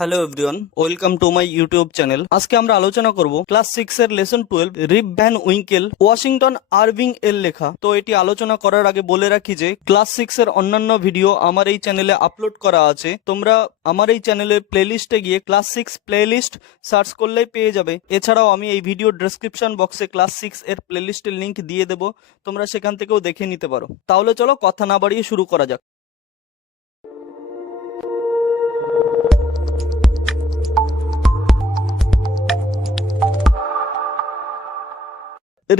Hello everyone, welcome to my YouTube channel. আজকে আমরা আলোচনা করব ক্লাস 6 এর লেসন 12 রিপ ভ্যান উইঙ্কেল ওয়াশিংটন আরভিং এর লেখা। তো এটি আলোচনা করার আগে বলে রাখি যে ক্লাস 6 এর অন্যান্য ভিডিও আমার এই চ্যানেলে আপলোড করা আছে। তোমরা আমার এই চ্যানেলের প্লেলিস্টে গিয়ে ক্লাস 6 প্লেলিস্ট সার্চ করলেই পেয়ে যাবে। এছাড়াও আমি এই ভিডিও ডেসক্রিপশন বক্সে ক্লাস 6 এর প্লেলিস্টের লিংক দিয়ে দেব, তোমরা সেখান থেকেও দেখে নিতে পারো। তাহলে চলো কথা না বাড়িয়ে শুরু করা যাক।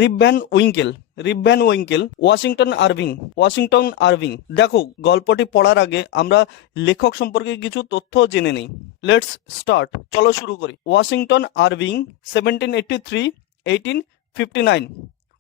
রিপ ভ্যান উইঙ্কেল ওয়াশিংটন আরভিং। দেখো, গল্পটি পড়ার আগে আমরা লেখক সম্পর্কে কিছু তথ্য জেনে নেই। লেটস স্টার্ট, চলো শুরু করি। Washington Irving 1783-1859।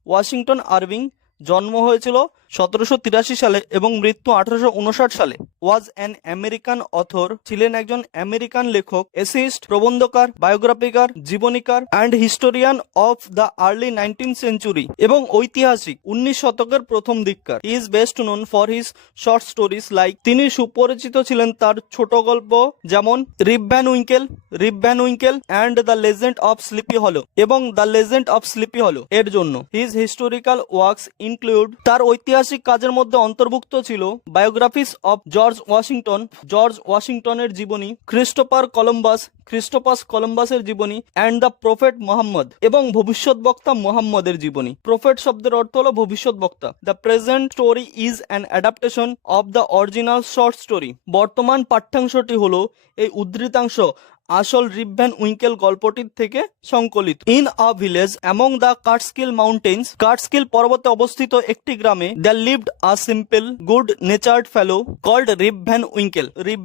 ওয়াশিংটন আরভিং জন্ম হয়েছিল 1783 সালে এবং মৃত্যু 1859 সালে। ওয়াজ অ্যান আমেরিকান অথর, ছিলেন একজন আমেরিকান লেখক, এসেইস্ট, প্রবন্ধকার, বায়োগ্রাফিকার, জীবনীকার and historian of the early 19th century এবং ঐতিহাসিক 19 শতকের প্রথম দিককার। He is best known for his short stories like, তিনি সুপরিচিত ছিলেন তার ছোট গল্প যেমন Rip Van Winkle and the legend of sleepy hollow এবং দ্য লেজেন্ড অফ স্লিপি হলো এর জন্য। হিজ হিস্টোরিক্যাল ওয়ার্কস ইনক্লুড, তার ঐতিহাসিক কাজের মধ্যে অন্তর্ভুক্ত ছিল বায়োগ্রাফিস অফ জর্জ ওয়াশিংটনের জীবনী, ক্রিস্টোপাস কলম্বাসের জীবনী অ্যান্ড দ্য প্রফেট মোহাম্মদ এবং ভবিষ্যৎবক্তা মোহাম্মদের জীবনী। প্রফেট শব্দের অর্থ হলো ভবিষ্যৎবক্তা। The present story is an adaptation of the original short story. বর্তমান পাঠ্যাংশটি হলো এই উদ্ধৃতাংশ আসল রিপ ভ্যান উইঙ্কেল গল্পটির থেকে সংকলিত। In a village among the Catskill mountains, Catskill পর্বতে অবস্থিত একটি গ্রামে, there lived a simple good natured fellow called Rip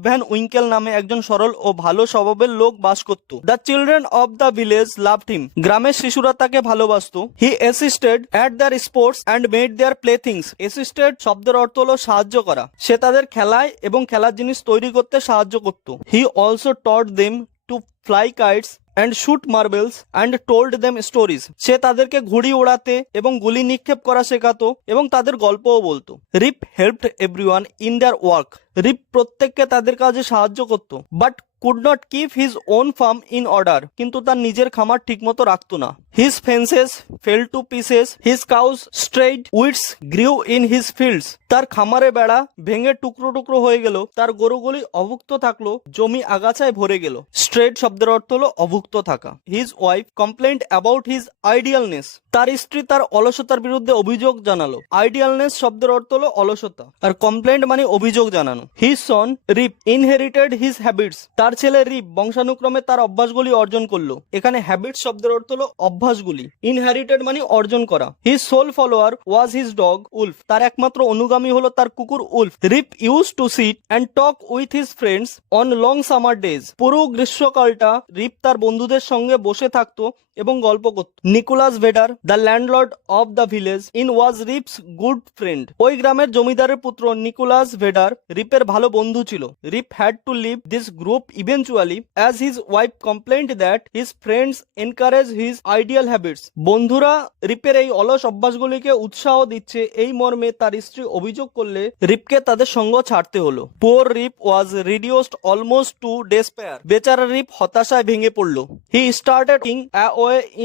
Van Winkle নামে একজন সরল ও ভালো স্বভাবের লোক বাস করত। The children of the village loved him, গ্রামের শিশুরা তাকে ভালোবাসত। He assisted at their sports and made their playthings. Assisted শব্দের অর্থ হলো সাহায্য করা, সে তাদের খেলায় এবং খেলার জিনিস তৈরি করতে সাহায্য করত। He also taught them to fly kites and shoot marbles and told them stories, সে তাদেরকে ঘুড়ি ওড়াতে এবং গুলি নিক্ষেপ করা শেখাতো এবং তাদের গল্পও বলতো। Rip helped everyone in their work, Rip প্রত্যেককে তাদের কাজে সাহায্য করত। But could not keep his own farm in order, কিন্তু তার নিজের খামার ঠিকমতো রাখতো না। His fences fell to pieces, his cows strayed, weeds grew in his fields, তার খামারে বেড়া ভেঙে টুকরো টুকরো হয়ে গেল, তার গরুগুলি অভুক্ত থাকলো, জমি আগাছায় ভরে গেল। স্ট্রেড শব্দের অর্থ হলো অভুক্ত থাকা। His wife complained about his idleness, তার স্ত্রী তার অলসতার বিরুদ্ধে অভিযোগ জানালো। আইডিয়ালনেস শব্দের অর্থ হলো অলসতা আর কমপ্লেন্ট মানে অভিযোগ জানানো। His son Rip inherited his habits, তার ছেলে রিপ বংশানুক্রমে তার অভ্যাসগুলি অর্জন করলো। এখানে হ্যাবিট শব্দের অর্থ হলো অভ্যাসগুলি, ইনহেরিটেড মানে অর্জন করা। His sole follower was his dog Wolf, তার একমাত্র অনুগামী হলো তার কুকুর উলফ। Rip use to sit and talk with his friends on long summer days, পুরো গ্রীষ্মকালটা রিপ তার বন্ধুদের সঙ্গে বসে থাকতো এবং গল্প করত। Nicholas Vedder the landlord of the village in was Rip's good friend, ওই গ্রামের জমিদারের পুত্র নিকোলাস ভেডার রিপের ভালো বন্ধু ছিল। Rip had to leave this group eventually as his wife complained that his friends encourage his ideal habits, বন্ধুরা রিপের এই অলস অভ্যাসগুলিকে উৎসাহ দিচ্ছে এই মর্মে তার স্ত্রী অভিযোগ করলে রিপকে তাদের সঙ্গ ছাড়তে হলো। Poor Rip was reduced almost to despair, বেচারা রিপ হতাশায় ভেঙে পড়ল। He started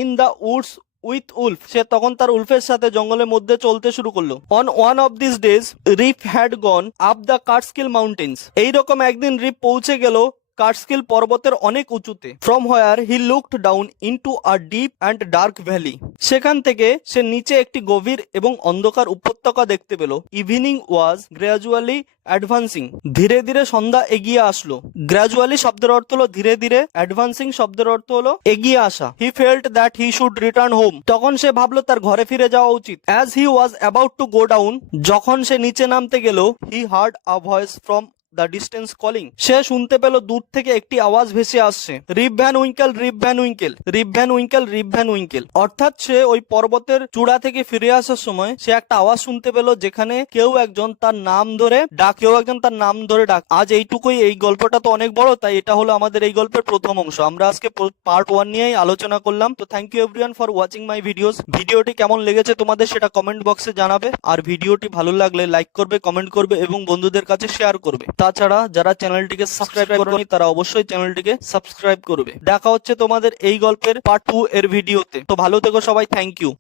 in the woods with wolf, সে তখন তার উলফের সাথে জঙ্গলের মধ্যে চলতে শুরু করলো। On one of this days Rip had gone up the Catskill mountains, এইরকম একদিন রিপ পৌঁছে গেল কাটস্কিল পর্বতের অনেক উঁচুতে। From where he looked down into a deep and dark valley, সেখান থেকে সে নিচে একটি গভীর এবং অন্ধকার উপত্যকা দেখতে পেল। ইভিনিং ওয়াজ গ্র্যাজুয়ালি অ্যাডভান্সিং, ধীরে ধীরে সন্ধ্যা এগিয়ে আসলো। গ্র্যাজুয়ালি শব্দের অর্থ হলো ধীরে ধীরে, অ্যাডভান্সিং শব্দের অর্থ হলো এগিয়ে আসা। He felt that he should return home, তখন সে ভাবলো তার ঘরে ফিরে যাওয়া উচিত। As he was about to go down, যখন সে নিচে নামতে গেল, he heard a voice from the distance calling, সে শুনতে পেল দূর থেকে একটি আওয়াজ ভেসে আসছে, Rip Van Winkle, Rip Van Winkle, Rip Van Winkle, Rip Van Winkle. অর্থাৎ সে ওই পর্বতের চূড়া থেকে ফিরে আসার সময় সে একটা আওয়াজ শুনতে পেল যেখানে কেউ একজন তার নাম ধরে ডাক। আজ এইটুকুই, এই গল্পটা তো অনেক বড়, তাই এটা হলো আমাদের এই গল্পের প্রথম অংশ। আমরা আজকে পার্ট 1 নিয়েই আলোচনা করলাম। তো thank you everyone for watching my videos. ভিডিওটি কেমন লেগেছে তোমাদের সেটা কমেন্ট বক্সে জানাবে, আর ভিডিওটি ভালো লাগলে লাইক করবে, কমেন্ট করবে এবং বন্ধুদের কাছে শেয়ার করবে। তাছাড়া যারা চ্যানেলটিকে সাবস্ক্রাইব করেনি তারা অবশ্যই চ্যানেলটিকে সাবস্ক্রাইব করবে। দেখা হচ্ছে তোমাদের এই গল্পের পার্ট 2 এর ভিডিওতে। তো ভালো থেকো সবাই, থ্যাংক ইউ।